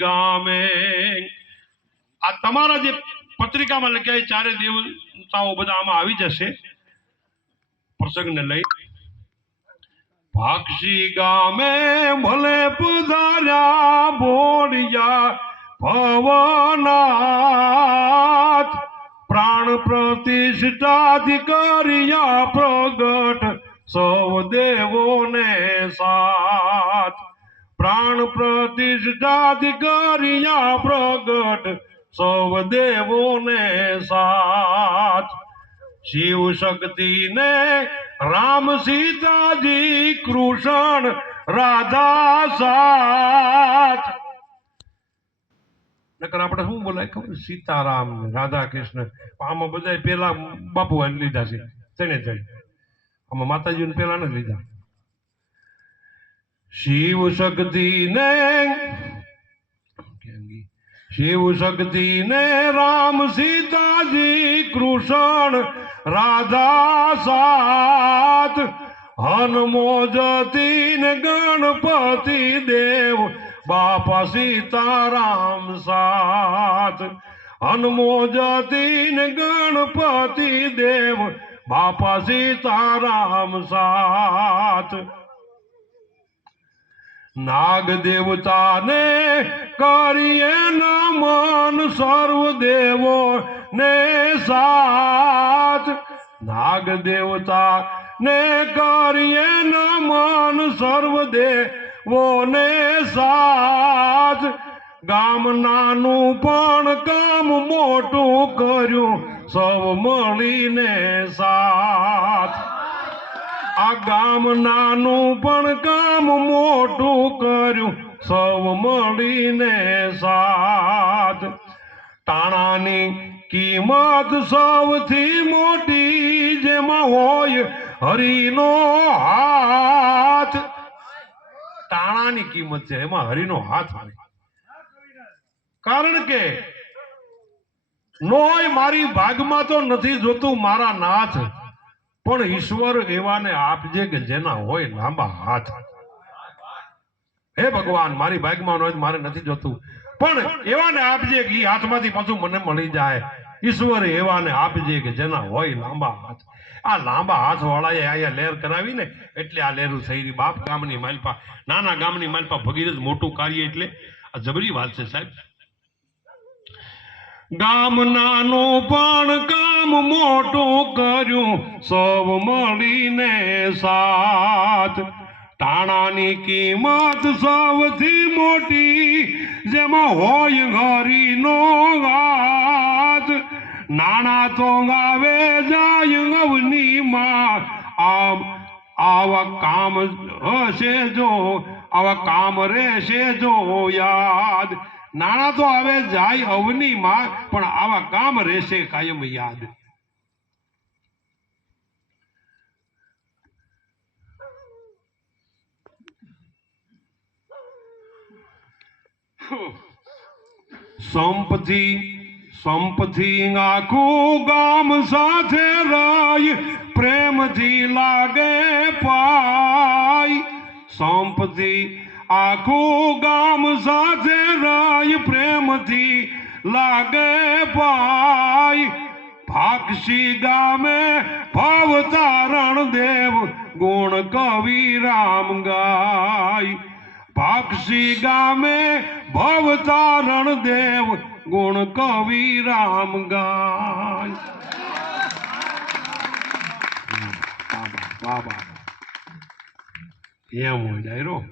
ગામે આ તમારા જે પત્રિકામાં લખ્યા ચારે દેવતાઓ બધા આમાં આવી જશે પ્રસંગને લઈ ભાક્ષી ગામે ભલે પધાર્યા ભોળિયા ભવનાથ પ્રાણ પ્રતિષ્ઠાધિકારિયા પ્રગટ સૌ દેવોને સાથ प्राण प्रतिष्ठाधिकारिया प्रगट सब देवों ने साथ शिव शक्ति ने राम सीता जी कृष्ण राधा साथ नकर આપણે શું બોલાય ખબર સીતારામ રાધા કૃષ્ણ આમાં બધા પેલા બાપુ લીધા છે તેને જઈ આમાં માતાજીને પેલા નથી લીધા शिव शक्ति ने राम सीता जी कृष्ण राधा साथ हनुमोजती ने गणपति देव बापा सीताराम साथ हनुमोजती ने गणपति देव बापा सीताराम साथ नाग देवता ने करिए नमन सर्व देवों ने साथ नाग देवता ने करिए नमन सर्व देवों ने साथ गाम नानु पण काम मोटू कर्यु सब मळीने साथ आ गाम नानु पण काम मोटू कर्यु सब मळीने साथ टाणानी किंमत सौथी मोटी जेमां होय हरिनो हाथ टाणानी किंमत छे एमां हरिनो हाथ होय कारण के नोय मारी भागमां तो नथी जोतुं मारा नाथ पण ईश्वर एवाने आपजे के जेना होय लांबा हाथ हे भगवान मारी भागमां होय मारे नथी जोतुं पण एवाने आपजे के ई हाथमांथी पाछुं मने मळी जाय ईश्वर एवाने आपजे के जेना होय लांबा हाथ आ लांबा हाथ वाळाए आया लહેર करावी ने એટલે આ લહેરું થઈ રી બાપ ગામની માલપા નાના ગામની માલપા ભગીરથ મોટું કાર્ય એટલે આ જબરી વાત છે સાહેબ ગામ નાનું પણ કામ મોટું કર્યું સૌ મળીને સાથ ટાણાની કિંમત સૌથી મોટી જેમાં હોય હરીનો હાથ નાણા તો ગાવે જાય અવનીમાં આવા કામ હશે જો આવા કામ રહેશે જો યાદ नाना तो आवे जाय अवनी मां पण आवा काम रहेशे कायम याद संपथी आखू गाम साथे राय प्रेम थी लागे पाय संपथी आखू गाम साथे राय प्रेम थी लागे पाय भाक्षी गामे भवतारण देव गुण कवि राम गाय भाक्षी गामे भवतारण देव गुण कवि राम गाय बाबा एम हो जाए रो।